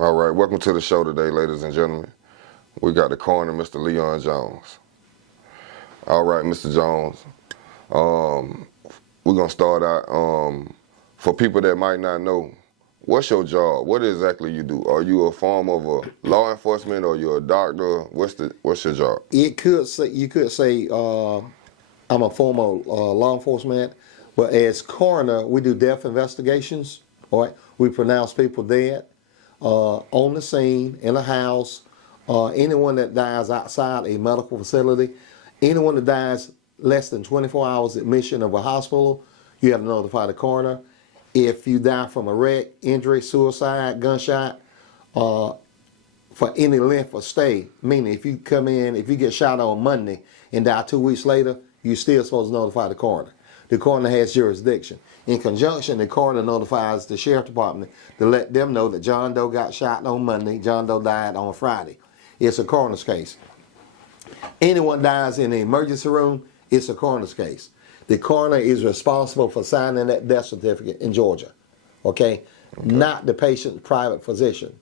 All right, welcome to the show today, ladies and gentlemen. We got the coroner, Mr. Leon Jones. All right, Mr. Jones. We're gonna start out. For people that might not know, what's your job? What exactly you do? Are you a form of a law enforcement, or you're a doctor? What's your job? You could say I'm a former law enforcement, but as coroner, we do death investigations. All right, we pronounce people dead on the scene, in a house. Anyone that dies outside a medical facility, anyone that dies less than 24 hours admission of a hospital, you have to notify the coroner. If you die from a wreck, injury, suicide, gunshot, for any length of stay, meaning if you get shot on Monday and die 2 weeks later, you're still supposed to notify the coroner. The coroner has jurisdiction. In conjunction, the coroner notifies the sheriff department to let them know that John Doe got shot on Monday, John Doe died on Friday. It's a coroner's case. Anyone dies in the emergency room, it's a coroner's case. The coroner is responsible for signing that death certificate in Georgia, okay? Not the patient's private physician.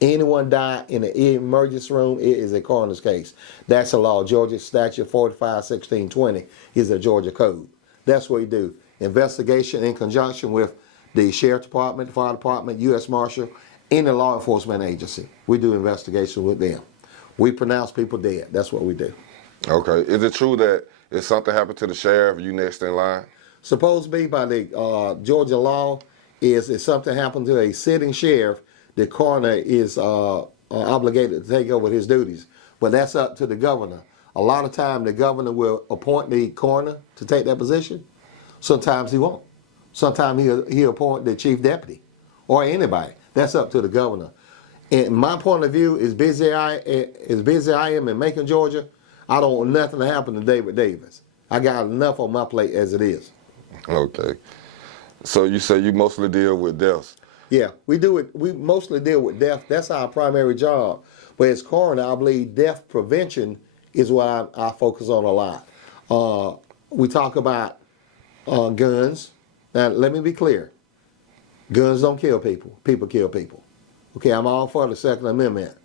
Anyone die in the emergency room, it is a coroner's case. That's a law. Georgia Statute 45-1620 is a Georgia code. That's what we do. Investigation in conjunction with the sheriff department, fire department, U.S. Marshal, any law enforcement agency. We do investigation with them. We pronounce people dead. That's what we do. Okay. Is it true that if something happened to the sheriff, you next in line? Supposed to be by the Georgia law is if something happened to a sitting sheriff, the coroner is obligated to take over his duties. But that's up to the governor. A lot of time the governor will appoint the coroner to take that position. Sometimes he won't. Sometimes he'll appoint the chief deputy or anybody. That's up to the governor. And my point of view, as busy I am in Macon, Georgia, I don't want nothing to happen to David Davis. I got enough on my plate as it is. Okay. So you say you mostly deal with deaths? Yeah, we do it. We mostly deal with death. That's our primary job. But as coroner, I believe death prevention is what I focus on a lot. We talk about guns. Now, let me be clear. Guns don't kill people. People kill people. Okay, I'm all for the Second Amendment.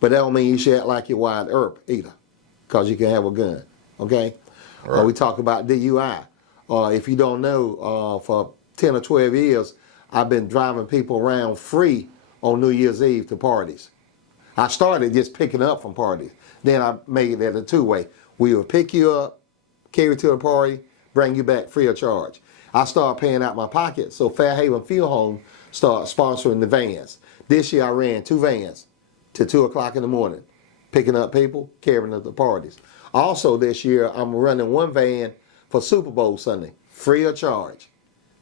But that don't mean you should act like you're wide earp either, because you can have a gun. Okay? Right. We talk about DUI. If you don't know, for 10 or 12 years, I've been driving people around free on New Year's Eve to parties. I started just picking up from parties. Then I made it a two-way. We will pick you up, carry you to a party, bring you back free of charge. I started paying out my pocket, so Fairhaven Fuel Home started sponsoring the vans. This year I ran 2 vans to 2 o'clock in the morning, picking up people, carrying them to parties. Also this year I'm running 1 van for Super Bowl Sunday, free of charge.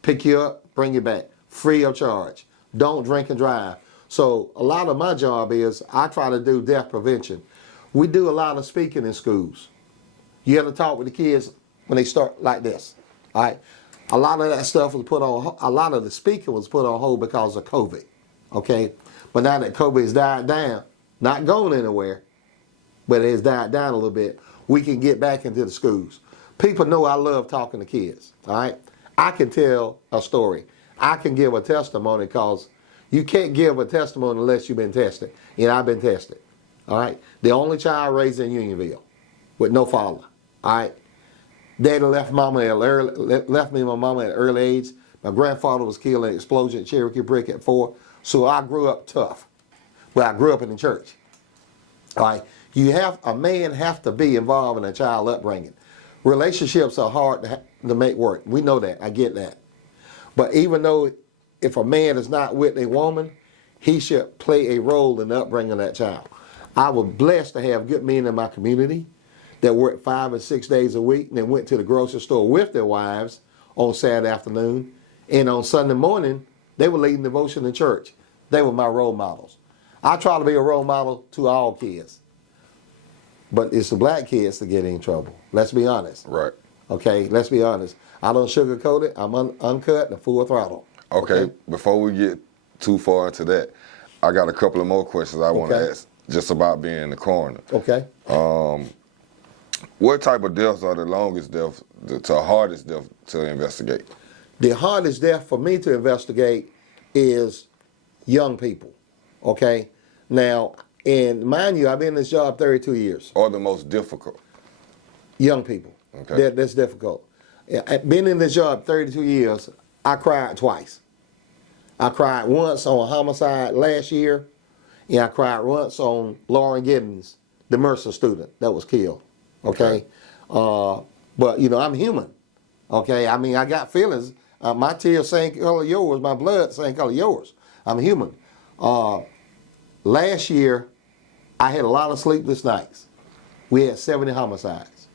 Pick you up, bring you back, free of charge. Don't drink and drive. So a lot of my job is I try to do death prevention. We do a lot of speaking in schools. You have to talk with the kids when they start like this. All right. A lot of that stuff was put on. A lot of the speaking was put on hold because of COVID. Okay. But now that COVID has died down, not going anywhere, but it has died down a little bit, we can get back into the schools. People know I love talking to kids. All right. I can tell a story. I can give a testimony, because you can't give a testimony unless you've been tested. And I've been tested. All right. The only child raised in Unionville with no father. All right. Daddy left me and my mama at an early age. My grandfather was killed in an explosion at Cherokee Brick at 4. So I grew up tough. But I grew up in the church. All right. A man have to be involved in a child upbringing. Relationships are hard to make work. We know that. I get that. But even though if a man is not with a woman, he should play a role in the upbringing of that child. I was blessed to have good men in my community that worked 5 and 6 days a week and then went to the grocery store with their wives on Saturday afternoon. And on Sunday morning, they were leading devotion in church. They were my role models. I try to be a role model to all kids. But it's the black kids that get in trouble. Let's be honest. Right. Okay, let's be honest. I don't sugarcoat it. I'm uncut and full throttle. Okay, before we get too far into that, I got a couple of more questions I want to ask just about being the coroner. Okay. What type of deaths are the longest deaths, the hardest death to investigate? The hardest death for me to investigate is young people. Okay? Now, and mind you, I've been in this job 32 years. Or the most difficult? Young people. Okay. That's difficult. I've been in this job 32 years. I cried twice. I cried once on a homicide last year, and I cried once on Lauren Giddens, the Mercer student that was killed. Okay? But, you know, I'm human. Okay? I mean, I got feelings. My tears same color yours. My blood same color yours. I'm human. Last year, I had a lot of sleepless nights. We had 70 homicides.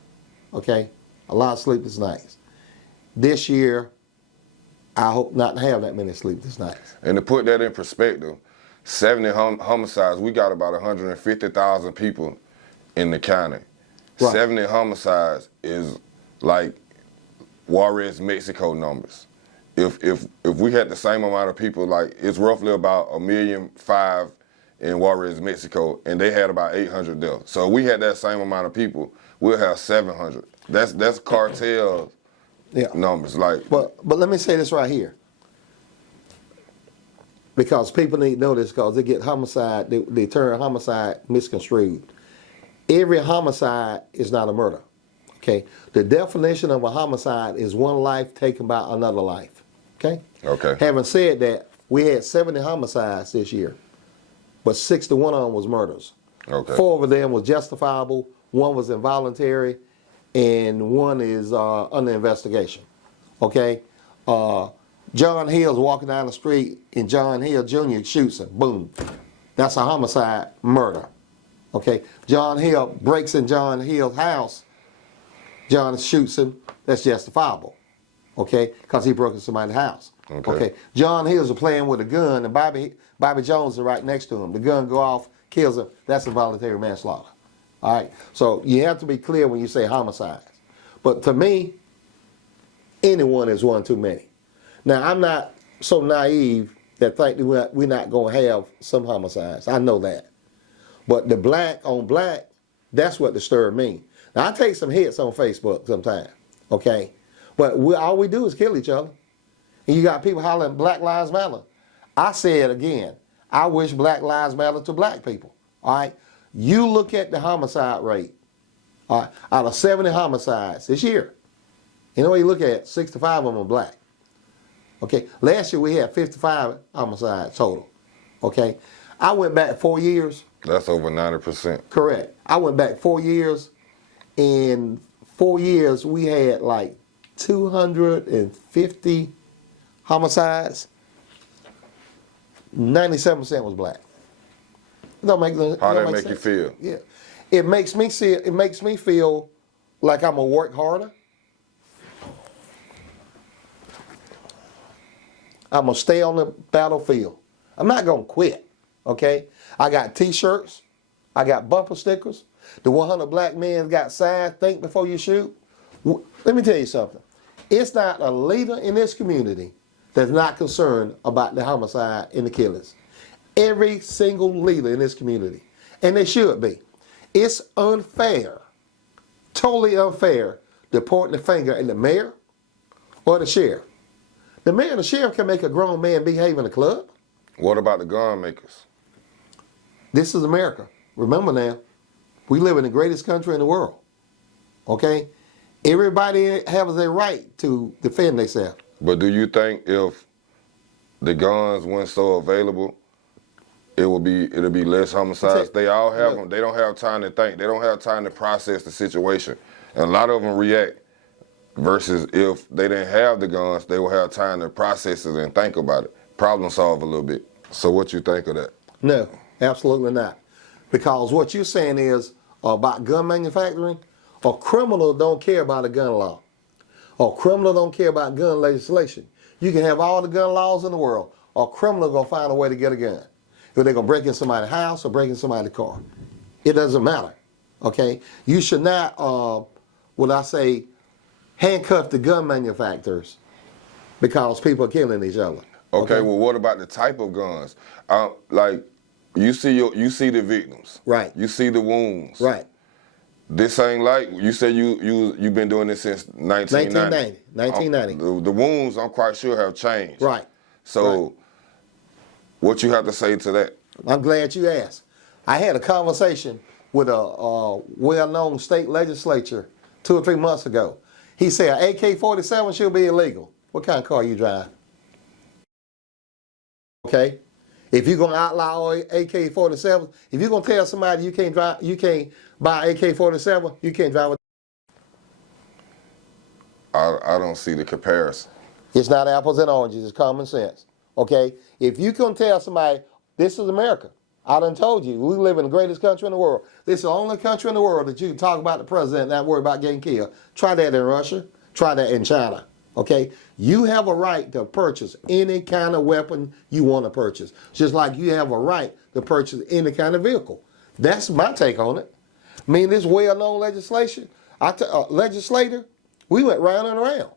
Okay? A lot of sleepless nights. This year, I hope not to have that many sleepless nights. And to put that in perspective, 70 homicides, we got about 150,000 people in the county. Right. 70 homicides is like Juarez, Mexico numbers. If we had the same amount of people, like it's roughly about 1.5 million in Juarez, Mexico, and they had about 800 deaths. So if we had that same amount of people, we'll have 700. That's cartel numbers. Like, but let me say this right here, because people need to know this, because they get homicide, they turn homicide misconstrued. Every homicide is not a murder. Okay, the definition of a homicide is one life taken by another life. Okay. Okay. Having said that, we had 70 homicides this year, but 61 of them was murders. Okay. 4 of them was justifiable, 1 was involuntary, and 1 is under investigation. Okay? John Hill's walking down the street, and John Hill Jr. shoots him. Boom. That's a homicide murder. Okay? John Hill breaks in John Hill's house. John shoots him. That's justifiable. Okay? Because he broke into somebody's house. Okay? John Hill's playing with a gun, and Bobby Jones is right next to him. The gun go off, kills him. That's involuntary manslaughter. All right? So you have to be clear when you say homicides. But to me, anyone is one too many. Now, I'm not so naive that think that we're not going to have some homicides. I know that. But the black on black, that's what disturbed me. Now, I take some hits on Facebook sometimes, okay? But all we do is kill each other. And you got people hollering Black Lives Matter. I say it again. I wish Black Lives Matter to black people, all right? You look at the homicide rate, all right, out of 70 homicides this year, you know what you look at, 65 of them are black. Okay, last year we had 55 homicides total. Okay, I went back 4 years. That's over 90%. Correct. I went back 4 years. In 4 years, we had like 250 homicides. 97% was black. It don't make no, How that make you feel? Yeah, it makes me see. It makes me feel like I'm gonna work harder. I'm gonna stay on the battlefield. I'm not gonna quit. Okay, I got T-shirts, I got bumper stickers. The 100 black men got signs. Think before you shoot. Let me tell you something. It's not a leader in this community that's not concerned about the homicide and the killings. Every single leader in this community, and they should be. It's unfair, totally unfair, to point the finger at the mayor or the sheriff. The mayor and the sheriff can make a grown man behave in a club. What about the gun makers? This is America. Remember now, we live in the greatest country in the world. Okay? Everybody has a right to defend themselves. But do you think if the guns weren't so available, it'll be less homicides? They all have them. They don't have time to think. They don't have time to process the situation. And a lot of them react. Versus if they didn't have the guns, they will have time to process it and think about it. Problem solve a little bit. So what you think of that? No, absolutely not. Because what you're saying is about gun manufacturing, a criminal don't care about a gun law. A criminal don't care about gun legislation. You can have all the gun laws in the world. A criminal gonna find a way to get a gun. If they're gonna break in somebody's house or break in somebody's car. It doesn't matter. Okay? You should not, handcuff the gun manufacturers because people are killing each other. Okay, well, what about the type of guns? Like, you see the victims. Right. You see the wounds. Right. This ain't like, you said you've been doing this since 1990. 1990. The wounds, I'm quite sure, have changed. Right. So, what you have to say to that? I'm glad you asked. I had a conversation with a well-known state legislature 2 or 3 months ago. He said an AK-47 should be illegal. What kind of car you drive? Okay? If you're gonna outlaw all AK-47s, if you're gonna tell somebody you can't buy AK-47, you can't drive. I don't see the comparison. It's not apples and oranges. It's common sense. Okay? If you can tell somebody this is America, I done told you we live in the greatest country in the world. This is the only country in the world that you can talk about the president and not worry about getting killed. Try that in Russia. Try that in China. Okay? You have a right to purchase any kind of weapon you want to purchase, just like you have a right to purchase any kind of vehicle. That's my take on it. I mean, this well-known legislator, we went round and around.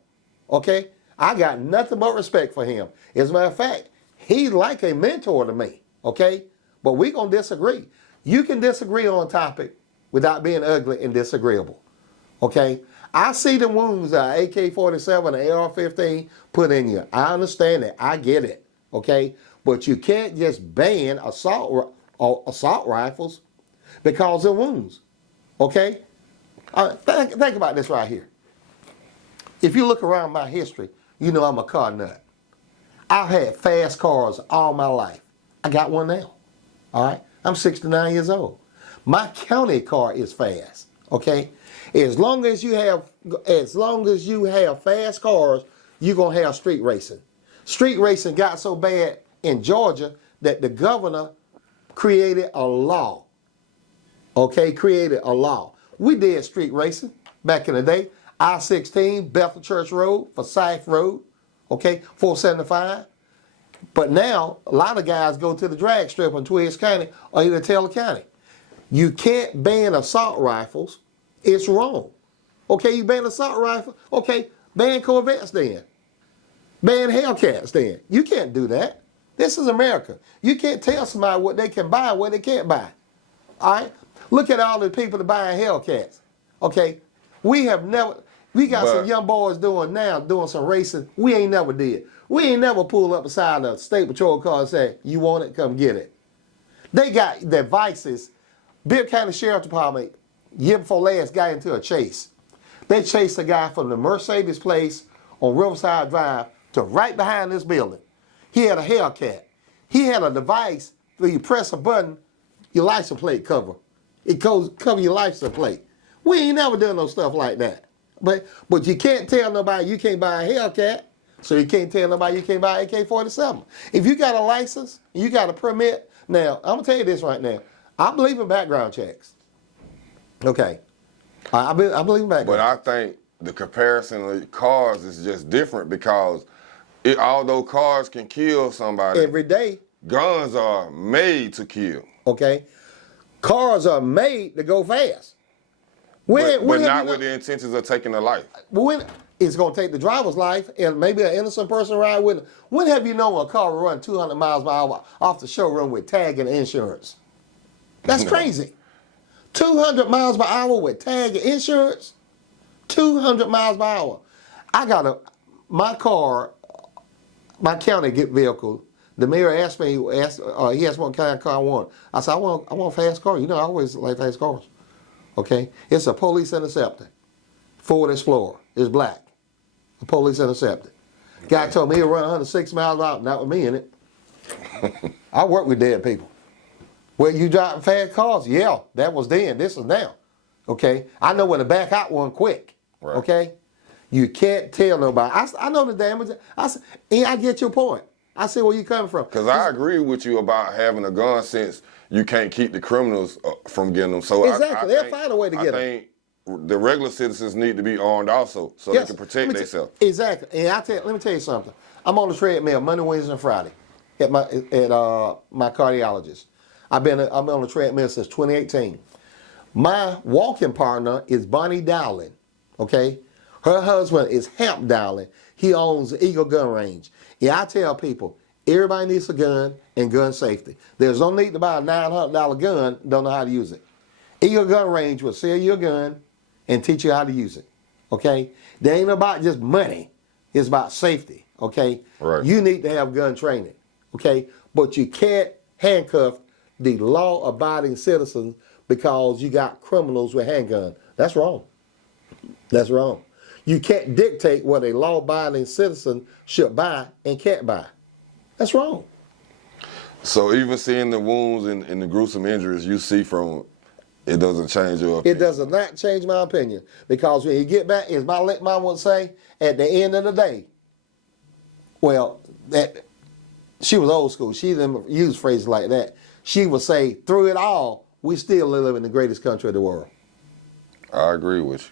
Okay? I got nothing but respect for him. As a matter of fact, he's like a mentor to me. Okay? But we're going to disagree. You can disagree on a topic without being ugly and disagreeable. Okay? I see the wounds that AK-47 and AR-15 put in you. I understand it. I get it. Okay? But you can't just ban assault rifles because of wounds. Okay? Think about this right here. If you look around my history, you know I'm a car nut. I've had fast cars all my life. I got one now. All right? I'm 69 years old. My county car is fast. Okay? As long as you have fast cars, you're gonna have street racing. Street racing got so bad in Georgia that the governor created a law. Okay, created a law. We did street racing back in the day. I-16, Bethel Church Road, Forsyth Road, okay, 475. But now, a lot of guys go to the drag strip in Twiggs County or either Taylor County. You can't ban assault rifles. It's wrong. Okay, you ban assault rifle. Okay, ban Corvettes then. Ban Hellcats then. You can't do that. This is America. You can't tell somebody what they can buy and what they can't buy. All right? Look at all the people that buying Hellcats. Okay? We got some young boys doing some racing we ain't never did. We ain't never pulled up beside a state patrol car and said, you want it, come get it. They got devices. Bibb County Sheriff Department, year before last, got into a chase. They chased a guy from the Mercedes place on Riverside Drive to right behind this building. He had a Hellcat. He had a device where you press a button, your license plate cover. It cover your license plate. We ain't never done no stuff like that. But you can't tell nobody you can't buy a Hellcat, so you can't tell nobody you can't buy an AK-47. If you got a license, you got a permit. Now, I'm gonna tell you this right now. I believe in background checks. Okay. I believe in background. But I think the comparison of cars is just different because although cars can kill somebody every day, guns are made to kill. Okay. Cars are made to go fast. But not with the intentions of taking a life. When it's going to take the driver's life and maybe an innocent person ride with it. When have you known a car will run 200 miles per hour off the showroom with tag and insurance? That's crazy. 200 miles per hour with tag and insurance? 200 miles per hour. My car, my county vehicle, the mayor asked me, he asked what kind of car I want. I said, I want a fast car. You know, I always like fast cars. Okay? It's a police interceptor. Ford Explorer. It's black. A police interceptor. Guy told me he'll run 106 miles per hour, not with me in it. I work with dead people. Well, you driving fast cars? Yeah, that was then. This is now. Okay? I know when to back out one quick. Right. Okay? You can't tell nobody. I know the damage. I get your point. I see where you coming from. Because I agree with you about having a gun since you can't keep the criminals from getting them. So exactly. They'll find a way to get them. I think the regular citizens need to be armed also so they can protect themselves. Exactly. And let me tell you something. I'm on the treadmill Monday, Wednesday, and Friday at my cardiologist. I'm on the treadmill since 2018. My walking partner is Bonnie Dowling. Okay? Her husband is Hamp Dowling. He owns Eagle Gun Range. Yeah, I tell people, everybody needs a gun and gun safety. There's no need to buy a $900 gun, don't know how to use it. Eagle Gun Range will sell you a gun and teach you how to use it. Okay? They ain't about just money. It's about safety. Okay? Right. You need to have gun training. Okay? But you can't handcuff the law-abiding citizens because you got criminals with handguns. That's wrong. That's wrong. You can't dictate what a law-abiding citizen should buy and can't buy. That's wrong. So even seeing the wounds and the gruesome injuries you see from it doesn't change your opinion? It does not change my opinion because when you get back, as my late mom would say, at the end of the day, well, that she was old school. She didn't use phrases like that. She would say, through it all, we still live in the greatest country of the world. I agree with you.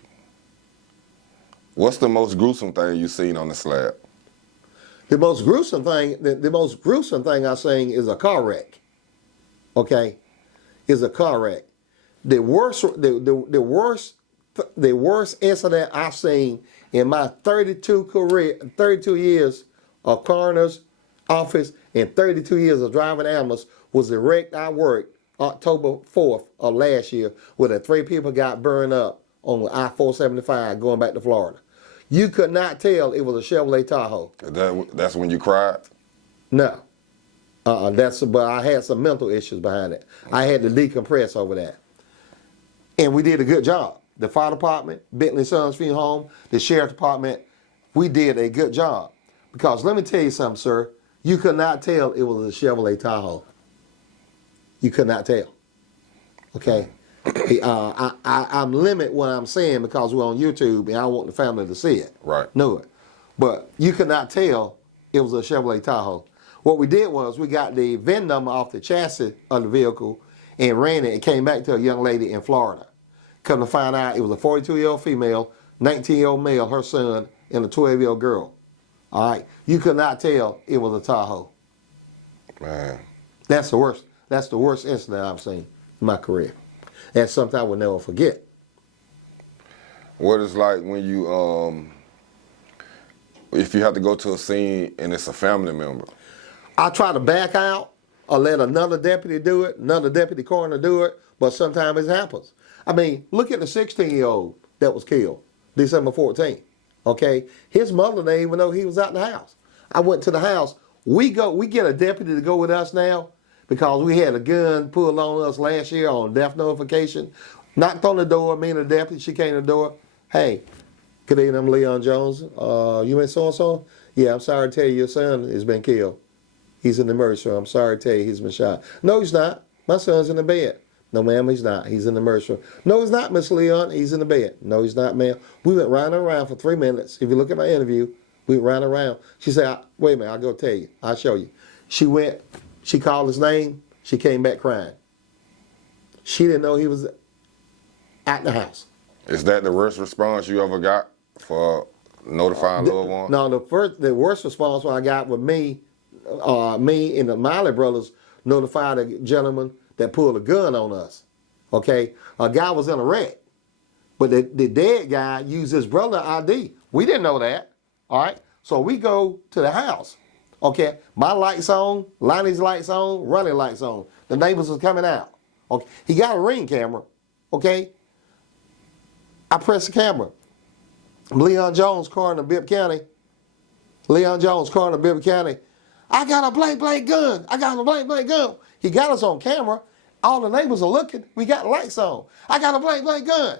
What's the most gruesome thing you've seen on the slab? The most gruesome thing, the most gruesome thing I seen is a car wreck. Okay, is a car wreck. The worst incident I've seen in my 32 years of coroner's office and 32 years of driving ambulance was the wreck I worked October 4th of last year, where the 3 people got burned up on I-475 going back to Florida. You could not tell it was a Chevrolet Tahoe. That's when you cried? No. But I had some mental issues behind it. I had to decompress over that. And we did a good job. The fire department, Bentley Sons Funeral Home, the sheriff department, we did a good job. Because let me tell you something, sir. You could not tell it was a Chevrolet Tahoe. You could not tell. Okay? I'm limit what I'm saying because we're on YouTube and I want the family to see it. Right. Know it. But you could not tell it was a Chevrolet Tahoe. What we did was we got the VIN number off the chassis of the vehicle and ran it and came back to a young lady in Florida. Come to find out it was a 42-year-old female, 19-year-old male, her son, and a 12-year-old girl. All right? You could not tell it was a Tahoe. Man. That's the worst. That's the worst incident I've seen in my career. That's something I will never forget. What it's like when you, if you have to go to a scene and it's a family member? I try to back out or let another deputy do it, another deputy coroner do it, but sometimes it happens. I mean, look at the 16-year-old that was killed December 14th, okay? His mother didn't even know he was out in the house. I went to the house. We get a deputy to go with us now because we had a gun pulled on us last year on death notification. Knocked on the door, me and the deputy, she came to the door. Hey, good evening, I'm Leon Jones. You in so-and-so? Yeah, I'm sorry to tell you your son has been killed. He's in the emergency room. I'm sorry to tell you he's been shot. No, he's not. My son's in the bed. No, ma'am, he's not. He's in the emergency room. No, he's not, Miss Leon. He's in the bed. No, he's not, ma'am. We went round and around for 3 minutes. If you look at my interview, we went round and around. She said, wait a minute, I'll go tell you. I'll show you. She went, she called his name. She came back crying. She didn't know he was at the house. Is that the worst response you ever got for notifying loved ones? No, the worst response I got with me and the Miley brothers notified a gentleman that pulled a gun on us. Okay, a guy was in a wreck, but the dead guy used his brother ID. We didn't know that. All right, so we go to the house. Okay, my lights on, Lonnie's lights on, Ronnie's lights on. The neighbors was coming out. Okay, he got a Ring camera. Okay, I press the camera. Leon Jones, coroner of Bibb County. Leon Jones, coroner of Bibb County. I got a blank gun. I got a blank gun. He got us on camera. All the neighbors are looking. We got lights on. I got a blank gun.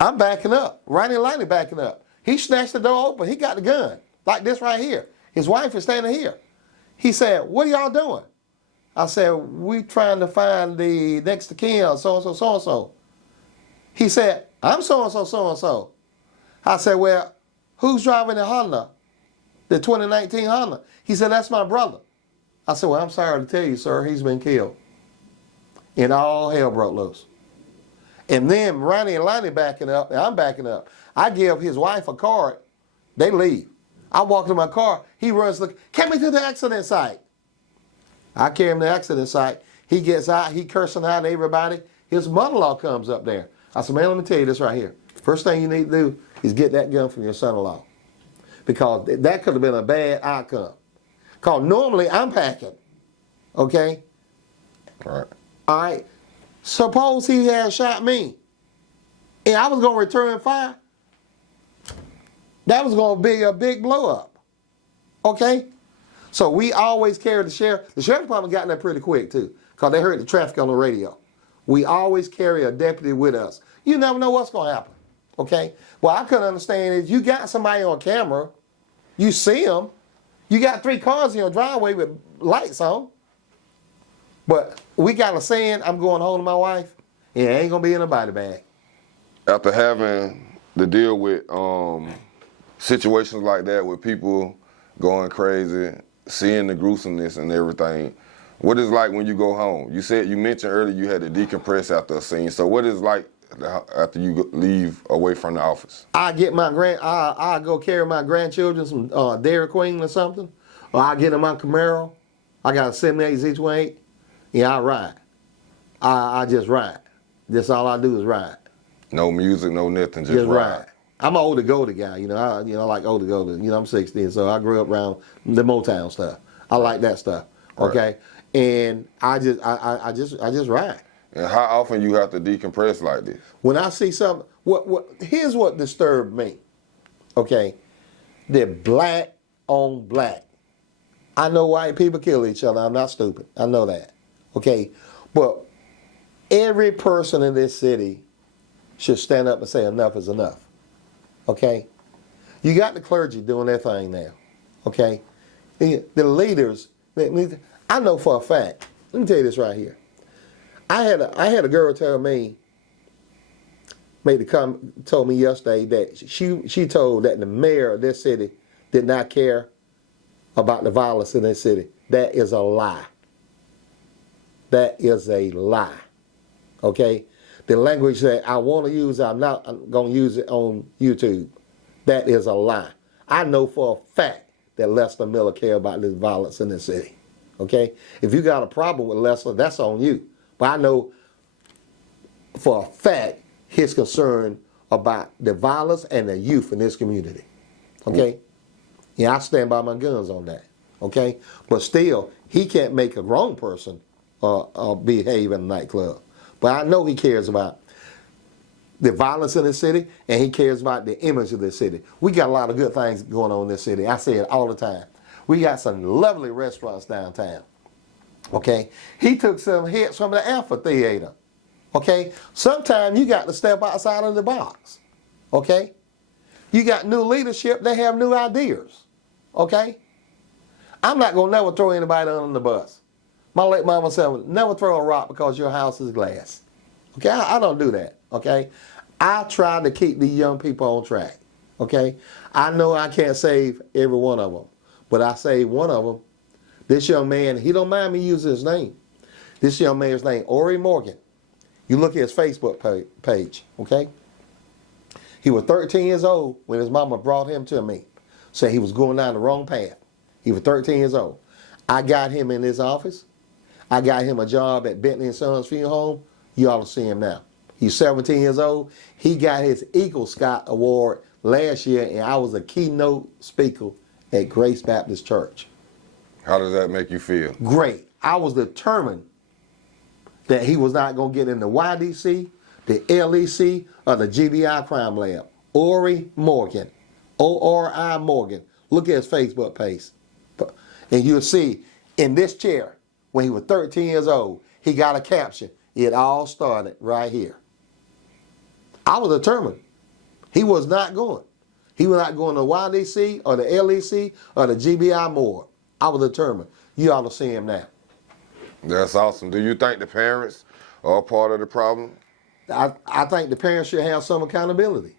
I'm backing up. Ronnie and Lonnie backing up. He snatched the door open. He got the gun. Like this right here. His wife is standing here. He said, what are y'all doing? I said, we trying to find the next of kin, so-and-so, so-and-so. He said, I'm so-and-so, so-and-so. I said, well, who's driving the Honda? The 2019 Honda. He said, that's my brother. I said, well, I'm sorry to tell you, sir, he's been killed. And all hell broke loose. And then Ronnie and Lonnie backing up, and I'm backing up. I give his wife a card. They leave. I walk to my car. He runs, look, get me to the accident site. I carry him to the accident site. He gets out. He cursing out at everybody. His mother-in-law comes up there. I said, man, let me tell you this right here. First thing you need to do is get that gun from your son-in-law. Because that could have been a bad outcome. Because normally I'm packing. Okay? All right. All right. Suppose he had shot me and I was going to return fire. That was going to be a big blow up. Okay? So we always carry the sheriff. The sheriff department got in there pretty quick too. because they heard the traffic on the radio. We always carry a deputy with us. You never know what's going to happen, okay? Well, I couldn't understand is you got somebody on camera, you see them, you got 3 cars in your driveway with lights on, but we got a saying, I'm going home to my wife, and it ain't going to be in a body bag. After having to deal with situations like that with people going crazy, seeing the gruesomeness and everything, what is it like when you go home? You mentioned earlier you had to decompress after a scene. So what is it like after you leave away from the office? I go carry my grandchildren some Dairy Queen or something, or I get in my Camaro. I got a 78 Z28. Yeah, I ride. I just ride. That's all I do is ride. No music, no nothing, just ride. I'm an older golder guy, I like older golder. I'm 60, so I grew up around the Motown stuff. I like that stuff. Okay, right. And I just ride. And how often you have to decompress like this? When I see something, here's what disturbed me. Okay, they're black on black. I know white people kill each other. I'm not stupid. I know that. Okay, but every person in this city should stand up and say enough is enough. Okay, you got the clergy doing their thing now. Okay, the leaders. I know for a fact. Let me tell you this right here. I had a girl tell me, told me yesterday that she told that the mayor of this city did not care about the violence in this city. That is a lie. That is a lie. Okay? The language that I want to use, I'm not going to use it on YouTube. That is a lie. I know for a fact that Lester Miller cares about this violence in this city. Okay? If you got a problem with Lester, that's on you. But I know for a fact his concern about the violence and the youth in this community. Okay? Yeah, I stand by my guns on that. Okay? But still, he can't make a grown person behave in a nightclub. But I know he cares about the violence in the city, and he cares about the image of the city. We got a lot of good things going on in this city. I say it all the time. We got some lovely restaurants downtown. Okay? He took some hits from the amphitheater. Okay? Sometimes you got to step outside of the box. Okay? You got new leadership, they have new ideas. Okay? I'm not going to never throw anybody under the bus. My late mama said, never throw a rock because your house is glass. Okay? I don't do that. Okay? I try to keep these young people on track. Okay? I know I can't save every one of them, but I saved one of them. This young man, he don't mind me using his name. This young man's name, Ori Morgan. You look at his Facebook page, okay? He was 13 years old when his mama brought him to me. Said he was going down the wrong path. He was 13 years old. I got him in his office. I got him a job at Bentley & Sons Funeral Home. You ought to see him now. He's 17 years old. He got his Eagle Scout Award last year, and I was a keynote speaker at Grace Baptist Church. How does that make you feel? Great. I was determined that he was not going to get in the YDC, the LEC, or the GBI crime lab. Ori Morgan. O-R-I Morgan. Look at his Facebook page. And you'll see in this chair, when he was 13 years old, he got a caption. It all started right here. I was determined. He was not going. He was not going to YDC or the LEC or the GBI morgue. I was determined. You ought to see him now. That's awesome. Do you think the parents are part of the problem? I think the parents should have some accountability.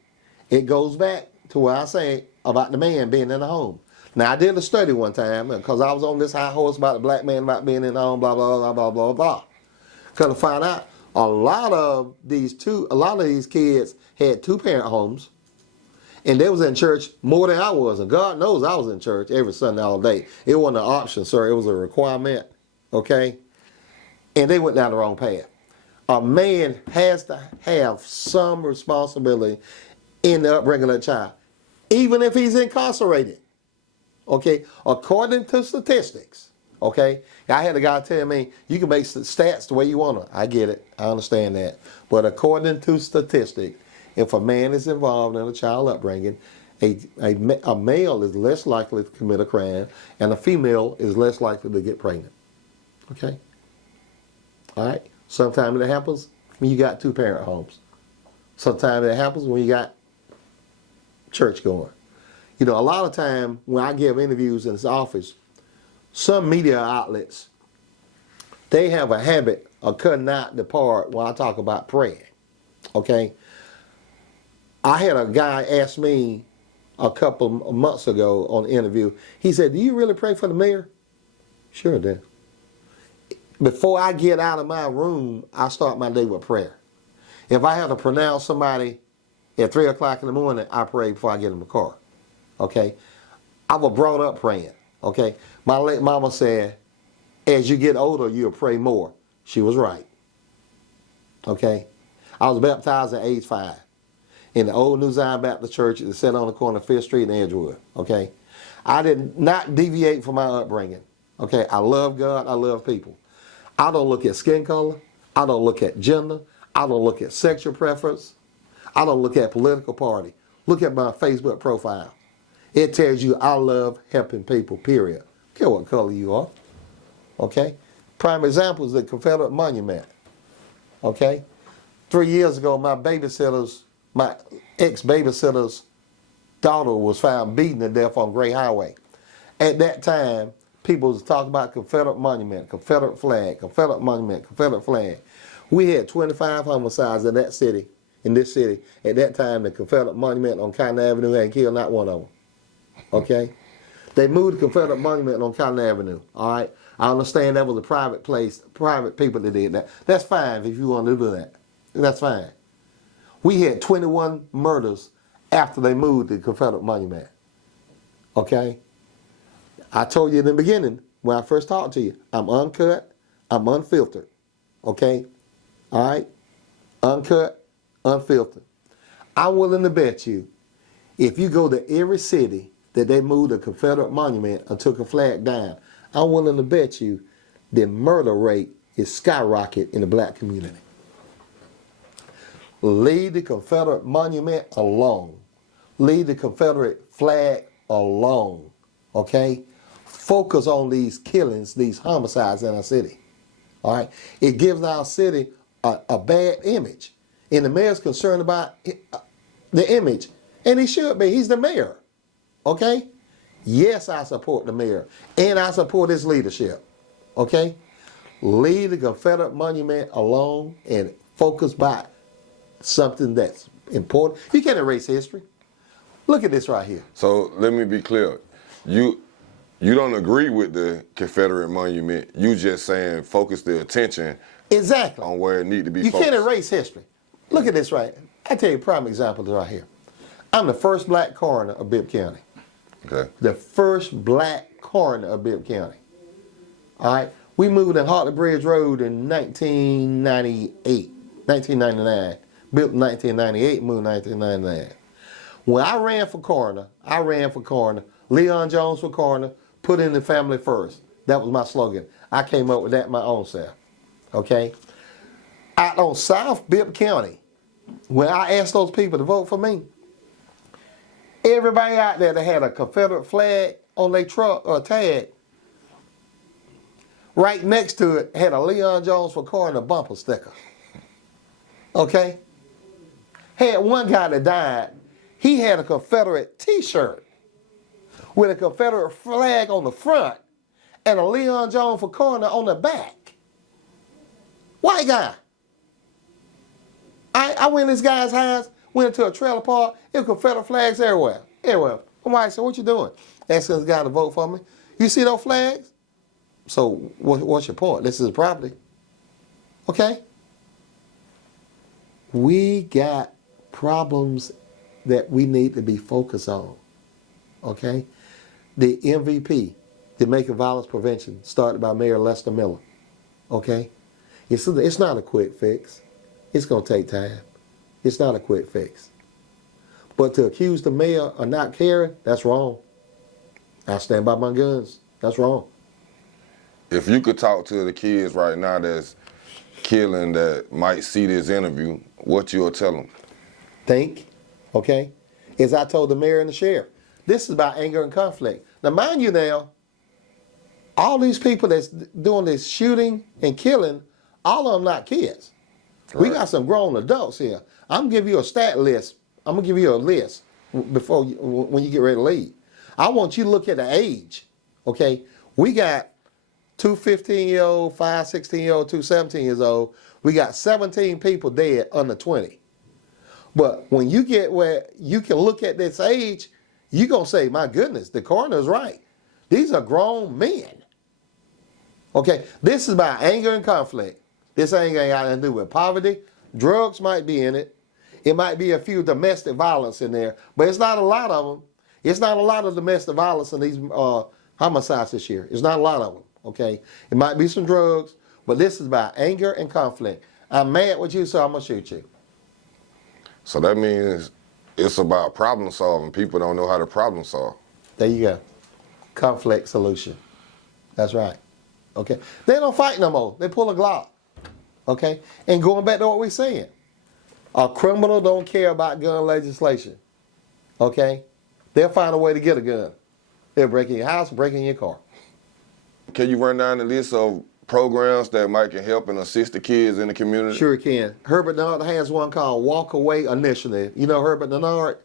It goes back to what I say about the man being in the home. Now, I did a study one time because I was on this high horse about the black man about being in the home, blah, blah, blah, blah, blah, blah. Because to find out, a lot of these kids had 2-parent homes, and they was in church more than I was. And God knows I was in church every Sunday all day. It wasn't an option, sir. It was a requirement, okay? And they went down the wrong path. A man has to have some responsibility in the upbringing of a child, even if he's incarcerated, okay? According to statistics, okay? I had a guy tell me, you can make stats the way you want to. I get it. I understand that. But according to statistics, if a man is involved in a child upbringing, a male is less likely to commit a crime, and a female is less likely to get pregnant. Okay? All right. Sometimes it happens when you got two-parent homes. Sometimes it happens when you got church going. You know, a lot of time when I give interviews in this office, some media outlets, they have a habit of cutting out the part when I talk about praying. Okay? I had a guy ask me a couple of months ago on an interview. He said, "Do you really pray for the mayor?" Sure I do. Before I get out of my room, I start my day with prayer. If I have to pronounce somebody at 3 o'clock in the morning, I pray before I get in the car. Okay? I was brought up praying. Okay? My late mama said, as you get older, you'll pray more. She was right. Okay? I was baptized at age 5 in the old New Zion Baptist Church that sat on the corner of 5th Street and Edgewood. Okay? I did not deviate from my upbringing. Okay? I love God. I love people. I don't look at skin color. I don't look at gender. I don't look at sexual preference. I don't look at political party. Look at my Facebook profile. It tells you I love helping people, period. I don't care what color you are. Okay? Prime example is the Confederate Monument. Okay? 3 years ago, my ex-babysitter's daughter was found beaten to death on Gray Highway. At that time, people was talking about Confederate Monument, Confederate flag, Confederate Monument, Confederate flag. We had 25 homicides in this city. At that time, the Confederate Monument on Cotton Avenue hadn't killed not one of them. Okay? They moved the Confederate Monument on Cotton Avenue. All right? I understand that was a private place, private people that did that. That's fine if you want to do that. That's fine. We had 21 murders after they moved the Confederate Monument. Okay? I told you in the beginning, when I first talked to you, I'm uncut, I'm unfiltered. Okay? All right? Uncut, unfiltered. I'm willing to bet you, if you go to every city that they moved the Confederate Monument and took a flag down, I'm willing to bet you the murder rate is skyrocket in the black community. Leave the Confederate Monument alone. Leave the Confederate flag alone. Okay? Focus on these killings, these homicides in our city. All right? It gives our city a bad image. And the mayor's concerned about the image. And he should be. He's the mayor. Okay? Yes, I support the mayor. And I support his leadership. Okay? Leave the Confederate Monument alone and focus by something that's important. You can't erase history. Look at this right here. So let me be clear. You don't agree with the Confederate Monument. You just saying focus the attention Exactly. on where it need to be You focused. can't erase history. Look at this right. I tell you a prime example right here. I'm the first black coroner of Bibb County. Okay. The first black coroner of Bibb County. All right. We moved in Hartley Bridge Road in 1999. Built in 1998, moved in 1999. When I ran for coroner. Leon Jones for coroner, put in the family first. That was my slogan. I came up with that my own self. Okay? Out on South Bibb County, when I asked those people to vote for me, everybody out there that had a Confederate flag on their truck or tag, right next to it had a Leon Jones for coroner bumper sticker. Okay? Had one guy that died, he had a Confederate t-shirt with a Confederate flag on the front and a Leon Jones for coroner on the back. White guy. I went in this guy's house, went into a trailer park, there were Confederate flags everywhere. Everywhere. My wife said, "What you doing?" Asking this guy to vote for me. "You see those flags? So what's your point? This is property." Okay? We got problems that we need to be focused on. Okay? The MVP, Domestic Violence Prevention, started by Mayor Lester Miller. Okay? It's not a quick fix. It's going to take time. It's not a quick fix. But to accuse the mayor of not caring, that's wrong. I stand by my guns. That's wrong. If you could talk to the kids right now that's killing that might see this interview, what you'll tell them? Think, okay? As I told the mayor and the sheriff, this is about anger and conflict. Now, mind you now, all these people that's doing this shooting and killing all of them not kids. We got some grown adults here. I'm gonna give you a stat list. I'm gonna give you a list before when you get ready to leave. I want you to look at the age. Okay, we got two 15-year-old, 5 16-year-old, two 17 years old. We got 17 people dead under 20. But when you get where you can look at this age, you're going to say, my goodness, the coroner's right. These are grown men. Okay, this is about anger and conflict. This anger ain't got nothing to do with poverty. Drugs might be in it. It might be a few domestic violence in there, but it's not a lot of them. It's not a lot of domestic violence in these homicides this year. It's not a lot of them, okay? It might be some drugs, but this is about anger and conflict. I'm mad with you, so I'm going to shoot you. So that means it's about problem solving. People don't know how to problem solve. There you go. Conflict solution. That's right. Okay. They don't fight no more. They pull a Glock. Okay. And going back to what we're saying, a criminal don't care about gun legislation. Okay. They'll find a way to get a gun. They'll break in your house, break in your car. Can you run down the list of programs that might can help and assist the kids in the community? Sure can. Herbert Nard has one called Walk Away Initiative. You know Herbert Nard?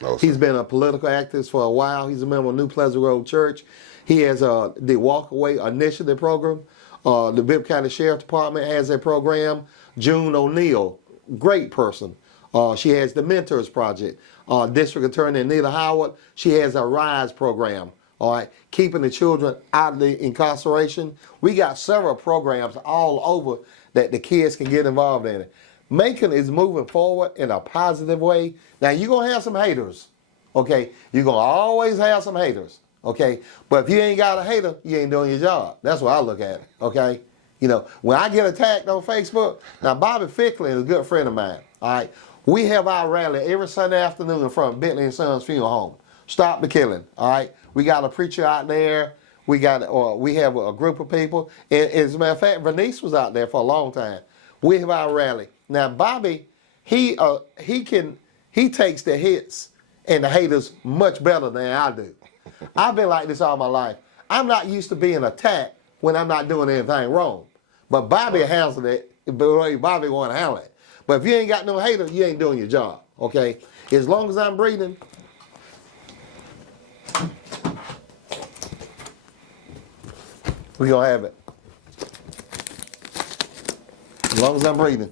No, sir. He's been a political activist for a while. He's a member of New Pleasant Road Church. He has the Walk Away Initiative program. The Bibb County Sheriff Department has a program. June O'Neill, great person. She has the Mentors Project. District Attorney Anita Howard, she has a RISE program. All right, keeping the children out of the incarceration. We got several programs all over that the kids can get involved in. Macon is moving forward in a positive way. Now, you're going to have some haters, okay? You're going to always have some haters, okay? But if you ain't got a hater, you ain't doing your job. That's what I look at it, okay? You know, when I get attacked on Facebook, now Bobby Ficklin is a good friend of mine, all right? We have our rally every Sunday afternoon in front of Bentley & Sons Funeral Home. Stop the killing, all right? We got a preacher out there. We have a group of people. And as a matter of fact, Bernice was out there for a long time. We have our rally. Now, Bobby, he takes the hits and the haters much better than I do. I've been like this all my life. I'm not used to being attacked when I'm not doing anything wrong. But Bobby handles it the way Bobby want to handle it. But if you ain't got no haters, you ain't doing your job, okay? As long as I'm breathing, we gonna have it. As long as I'm breathing,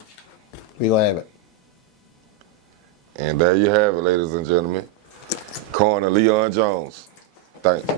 we gonna have it. And there you have it, ladies and gentlemen. Coroner Leon Jones. Thanks.